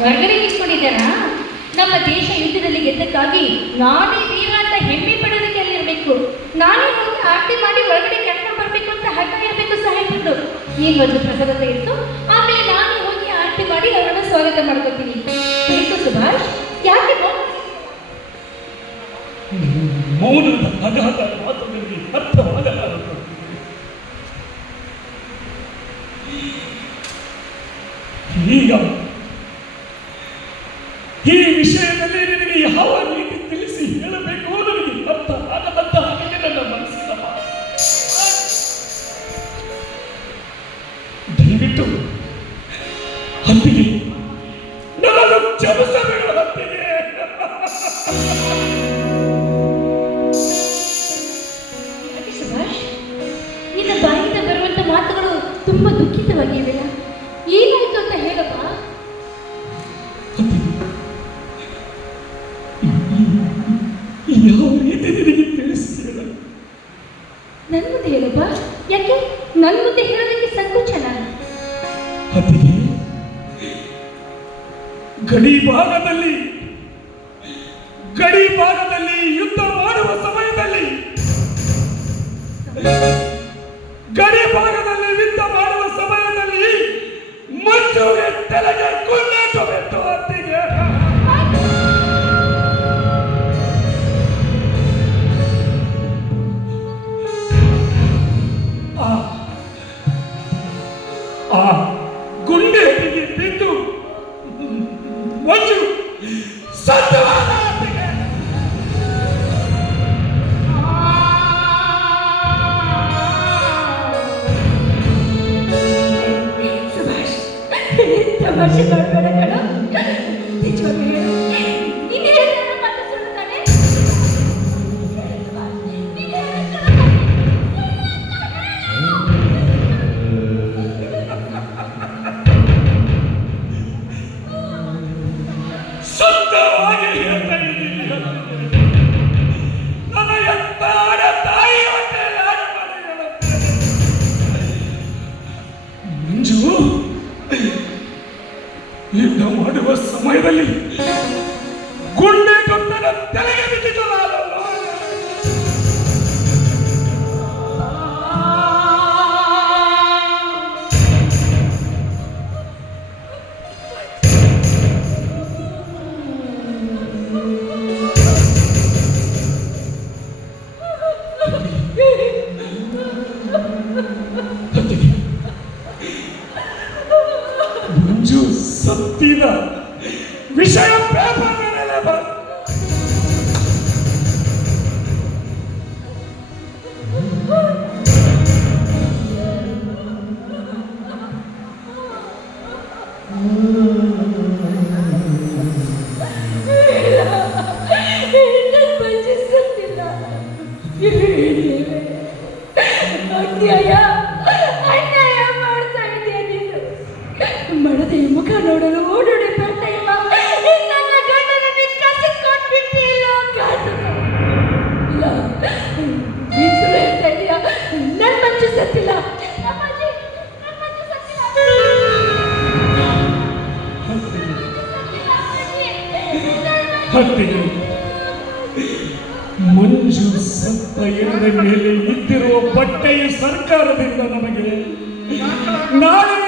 ಹೊರಗಡೆ ನಮ್ಮ ದೇಶ ಯುದ್ಧದಲ್ಲಿ ಗೆದ್ದಕ್ಕಾಗಿ ನಾನೇ ವೀರ ಅಂತ ಹೆಮ್ಮೆ ಪಡೋದಕ್ಕೆ ಅಲ್ಲಿರ್ಬೇಕು. ನಾನೇ ಹೋಗಿ ಆರತಿ ಮಾಡಿ ಒಳಗಡೆ ಕರ್ಕೊಂಡು ಬರಬೇಕು ಅಂತ ಹಠ ಇರಬೇಕು ಸಾಹೇಬರು ಈ ಒಂದು ಪ್ರಸಾದ ಇತ್ತು? ಆಮೇಲೆ ನಾನು ಹೋಗಿ ಆರತಿ ಮಾಡಿ ಅವರನ್ನು ಸ್ವಾಗತ ಮಾಡ್ಕೋತೀನಿ. ಸುಭಾಷ್, ಯಾಕೆ ಮೌನ? ಅಗಾಧ ತುಂಬಾ ದುಃಖಿತವಾಗಿವೆಯಲ್ಲ ಏನಾಯ್ತು ಅಂತ ಹೇಳಪ್ಪ? ಯಾವ ರೀತಿ ನಿನಗೆ ತಿಳಿಸ್ತೀರ? ನನ್ ಮುಂದೆ ಹೇಳಪ್ಪ. ಯಾಕೆ? ನನ್ ಮುಂದೆ ಹೇಳೋದಕ್ಕೆ ಸಂಕೋಚನ ಅತಿಗೆ ಗಡಿ ಭಾಗದಲ್ಲಿ ಗಡಿ ಭಾಗದಲ್ಲಿ ಯುದ್ಧ ಆ ಗುಂಡೆಗೆ ಬಿದ್ದು ಮಂಜು ಸತ್ತವಾದ ಆಕೆಗೆ. ಸುಭಾಷ್ ಯುದ್ಧ ಮಾಡುವ ಸಮಯದಲ್ಲಿ ಗುಂಡೆ ಕೊಟ್ಟನ ತಲೆಗೆ ಬಿದ್ದಿತು ಪೇಪರ್ ಮಾಡ್ತಾ ಇದೆಯಾ ನೀನು. ಮಾಡದೆ ಮುಖ ನೋಡಲು ಹತ್ತಿಗೆ ಮಂಜು ಸತ್ತ ಎರಡ ಮೇಲೆ ಇದ್ದಿರುವ ಬಟ್ಟೆಯು ಸರ್ಕಾರದಿಂದ ನಮಗೆ ನಾಳೆ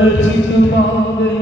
ചിന്ത പാതയിൽ